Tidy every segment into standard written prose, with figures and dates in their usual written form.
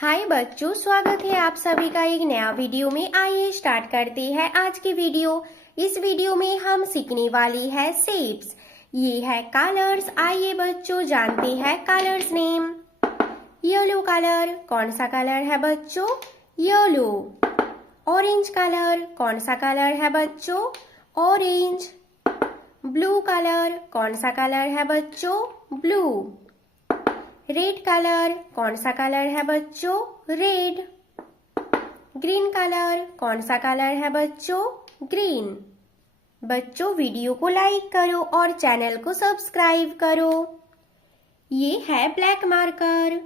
हाय बच्चों, स्वागत है आप सभी का एक नया वीडियो में। आइए स्टार्ट करते हैं आज की वीडियो। इस वीडियो में हम सीखने वाली है शेप्स। ये है कलर्स। आइए बच्चों जानते हैं कलर्स नेम। येलो कलर, कौन सा कलर है बच्चों? येलो। ऑरेंज कलर, कौन सा कलर है बच्चों? ऑरेंज। ब्लू कलर, कौन सा कलर है बच्चों? ब्लू। रेड कलर, कौन सा कलर है बच्चों? रेड। ग्रीन कलर, कौन सा कलर है बच्चों? ग्रीन। बच्चों वीडियो को लाइक करो और चैनल को सब्सक्राइब करो। ये है ब्लैक मार्कर।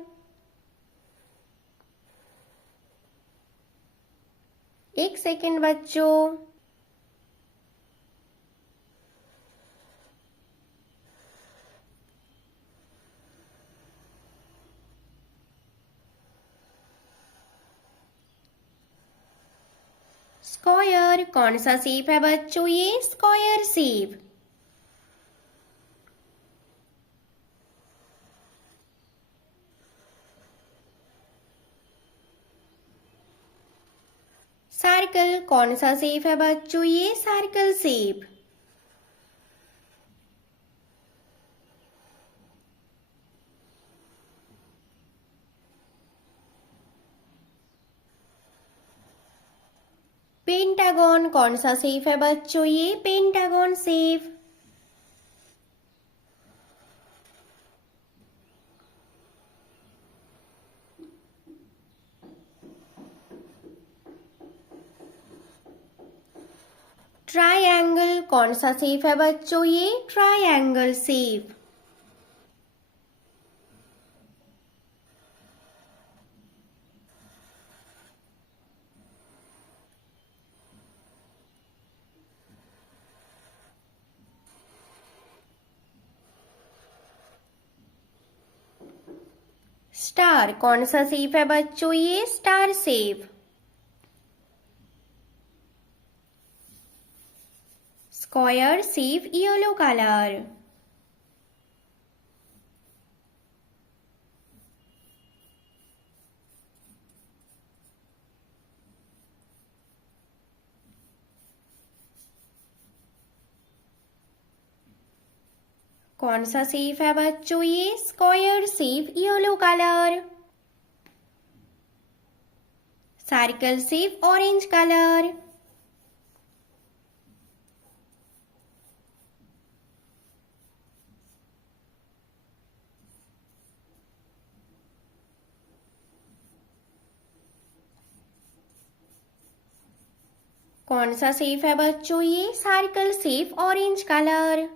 एक सेकेंड बच्चों। स्क्वायर, कौन सा शेप है बच्चों? ये स्क्वायर शेप। सर्कल, कौन सा शेप है बच्चों? ये सर्कल शेप। पेंटागन, कौन सा शेप है बच्चों? ये पेंटागन शेप। ट्रायंगल, कौन सा शेप है बच्चों? ये ट्रायंगल शेप। स्टार, कौन सा शेप है बच्चों? ये star shape. Square shape, yellow colour. कौन सा शेप है बच्चों? ये square shape, yellow colour. Circle shape, orange colour. कौन सा शेप है बच्चों? ये circle shape, orange colour.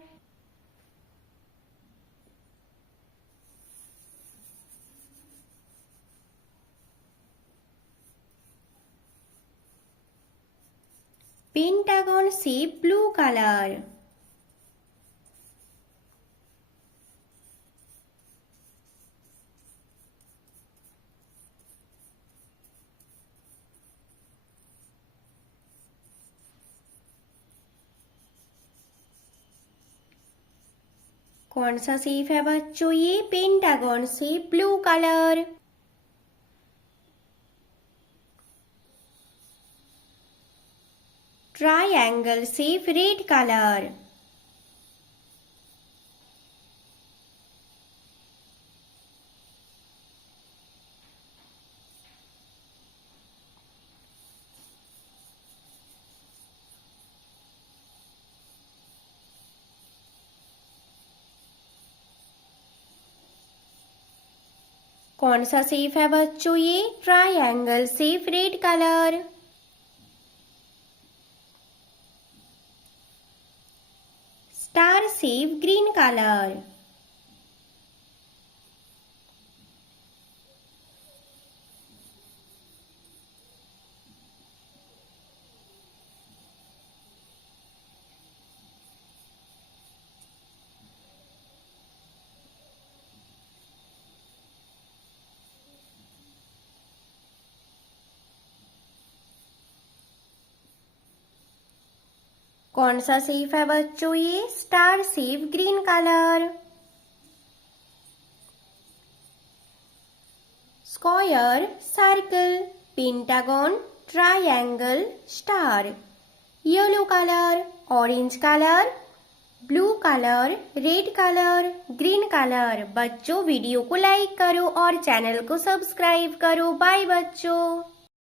Pentagon shape, blue colour. कौन सा शेप है बच्चों? ये pentagon shape, blue colour. Triangle shape, red colour. कौन सा शेप है बच्चों? ये triangle shape, red colour. Star shape, green colour. कौन सा शेप है बच्चों? ये star shape, green colour. Square, circle, pentagon, triangle, star. Yellow colour, orange colour, blue colour, red colour, green colour. बच्चों वीडियो को लाइक करो और चैनल को सब्सक्राइब करो। बाय बच्चों।